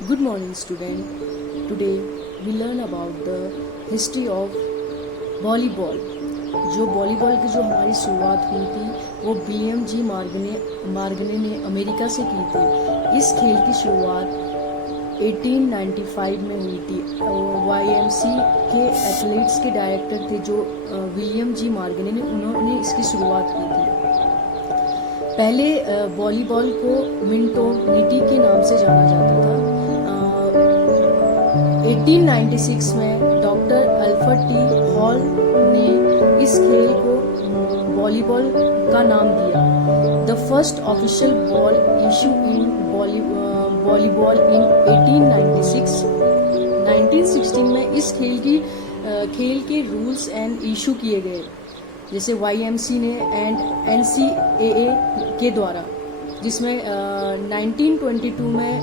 Good morning, student. Today we learn about the history of volleyball. जो volleyball की जो हमारी शुरुआत हुई थी वो विलियम जी मार्गने ने अमेरिका से की थी। इस खेल की शुरुआत 1895 में हुई थी। YMC के एथलीट्स के डायरेक्टर थे जो विलियम जी मार्गने ने, उन्होंने इसकी शुरुआत की थी। पहले वॉलीबॉल को मिंटो निटी के नाम से जाना जाता था। 1896 में डॉक्टर अल्फ्रेड टी हॉल ने इस खेल को वॉलीबॉल का नाम दिया। The first official ball issue in volleyball in 1896। 1916 में इस खेल के रूल्स एंड इशू किए गए, जैसे YMC ने एंड NCAA के द्वारा, जिसमें 1922 में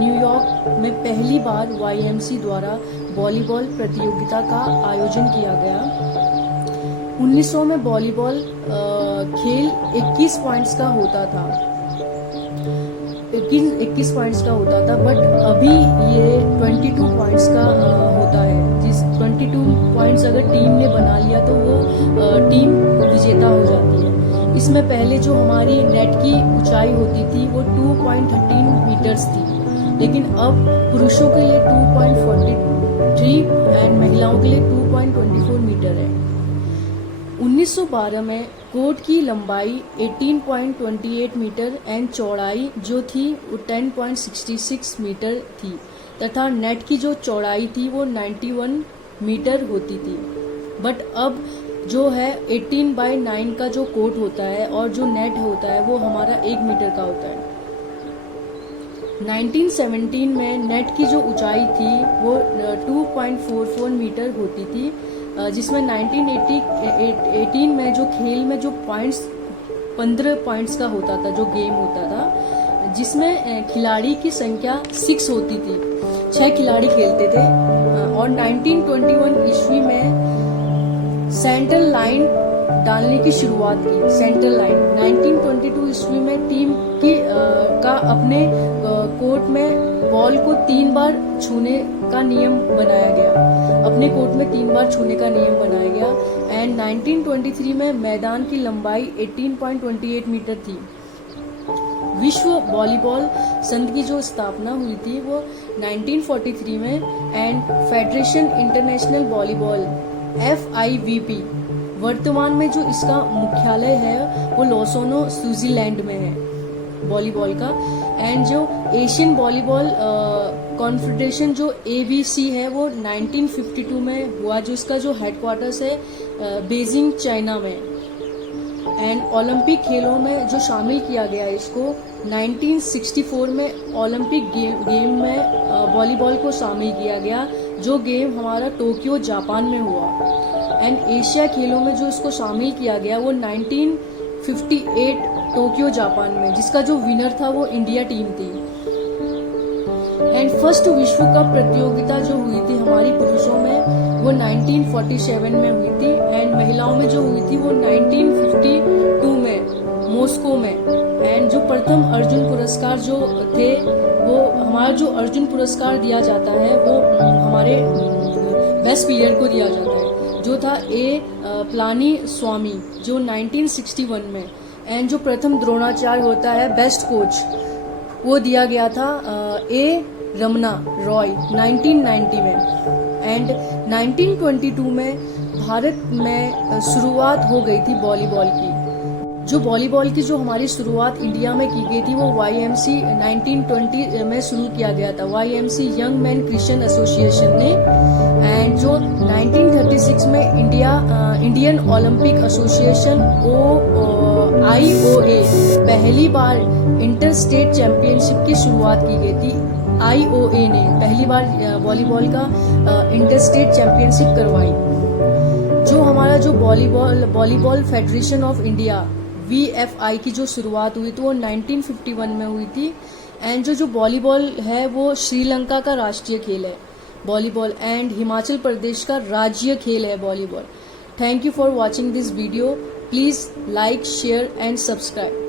न्यूयॉर्क में पहली बार YMC द्वारा वॉलीबॉल प्रतियोगिता का आयोजन किया गया। 1900 में वॉलीबॉल खेल 21 पॉइंट्स का होता था, 21 पॉइंट्स का होता था, बट अभी ये 22 पॉइंट्स का होता है। जिस 22 पॉइंट्स अगर टीम ने बना लिया तो वो टीम विजेता हो जाती है। इसमें पहले जो हमारी नेट की ऊंचाई होती थी वो 2.13 मीटर्स थी, लेकिन अब पुरुषों के लिए 2.43 एंड महिलाओं के लिए 2.24 मीटर है। 1912 में कोर्ट की लंबाई 18.28 मीटर एंड चौड़ाई जो थी वो 10.66 मीटर थी, तथा नेट की जो चौड़ाई थी वो 91 मीटर होती थी। बट अब जो है 18/9 का जो कोर्ट होता है और जो नेट होता है वो हमारा 1 मीटर का होता है। 1917 में नेट की जो ऊंचाई थी वो 2.44 मीटर होती थी, जिसमें 1918 में जो खेल में जो पॉइंट्स 15 पॉइंट्स का होता था, जो गेम होता था, जिसमें खिलाड़ी की संख्या 6 होती थी, 6 खिलाड़ी खेलते थे। और 1921 ईस्वी में सेंट्रल लाइन डालने की शुरुआत की। सेंट्रल लाइन 1922 ईस्वी में टीम की का अपने कोर्ट में बॉल को 3 बार छूने का नियम बनाया गया। अपने कोर्ट में 3 बार छूने का नियम बनाया गया। एंड 1923 में मैदान की लंबाई 18.28 मीटर थी। विश्व वॉलीबॉल संघ की जो स्थापना हुई थी वो 1943 में and federation international volleyball FIVB, वर्तमान में जो इसका मुख्यालय है वो लोसोनो स्विट्जरलैंड में है वॉलीबॉल का। एंड जो एशियन वॉलीबॉल कॉन्फेडरेशन जो ABC है वो 1952 में हुआ, जो इसका जो हेडक्वार्टर्स है बीजिंग चाइना में। एंड ओलंपिक खेलों में जो शामिल किया गया इसको 1964 में ओलंपिक गेम में वॉलीबॉल को शामिल किया गया, जो गेम हमारा टोक्यो जापान में हुआ। एंड एशिया खेलों में जो इसको शामिल किया गया वो 1958 टोक्यो जापान में, जिसका जो विनर था वो इंडिया टीम थी। एंड फर्स्ट विश्व कप प्रतियोगिता जो हुई थी हमारी पुरुषों में वो 1947 में हुई थी, एंड महिलाओं में जो हुई थी वो 1952 में मॉस्को में। एंड जो प्रथम अर्जुन पुरस्कार जो थे वो हमारा जो अर्जुन पुरस्कार दिया जाता है वो हमारे बेस्ट प्लेयर को दिया जाता है, जो था प्लानी स्वामी जो 1961 में। एंड जो प्रथम द्रोणाचार्य होता है बेस्ट कोच, वो दिया गया था रमना रॉय 1990 में। एंड 1922 में भारत में शुरुआत हो गई थी वॉलीबॉल की। जो वॉलीबॉल की जो हमारी शुरुआत इंडिया में की गई थी वो YMC 1920 में शुरू किया गया था, YMC young man Christian association ने। एंड जो 1936 में इंडियन ओलंपिक एसोसिएशन IOA पहली बार इंटर स्टेट चैंपियनशिप की शुरुआत की गई थी। IOA ने पहली बार वॉलीबॉल का इंटर स्टेट चैंपियनशिप करवाई। जो हमारा जो volleyball federation of India VFI की जो शुरुआत हुई थी वो 1951 में हुई थी। एंड जो वॉलीबॉल है वो श्रीलंका का राष्ट्रीय खेल है वॉलीबॉल, एंड हिमाचल प्रदेश का राज्य खेल है volleyball. Thank you for watching this video. Please like, share and subscribe.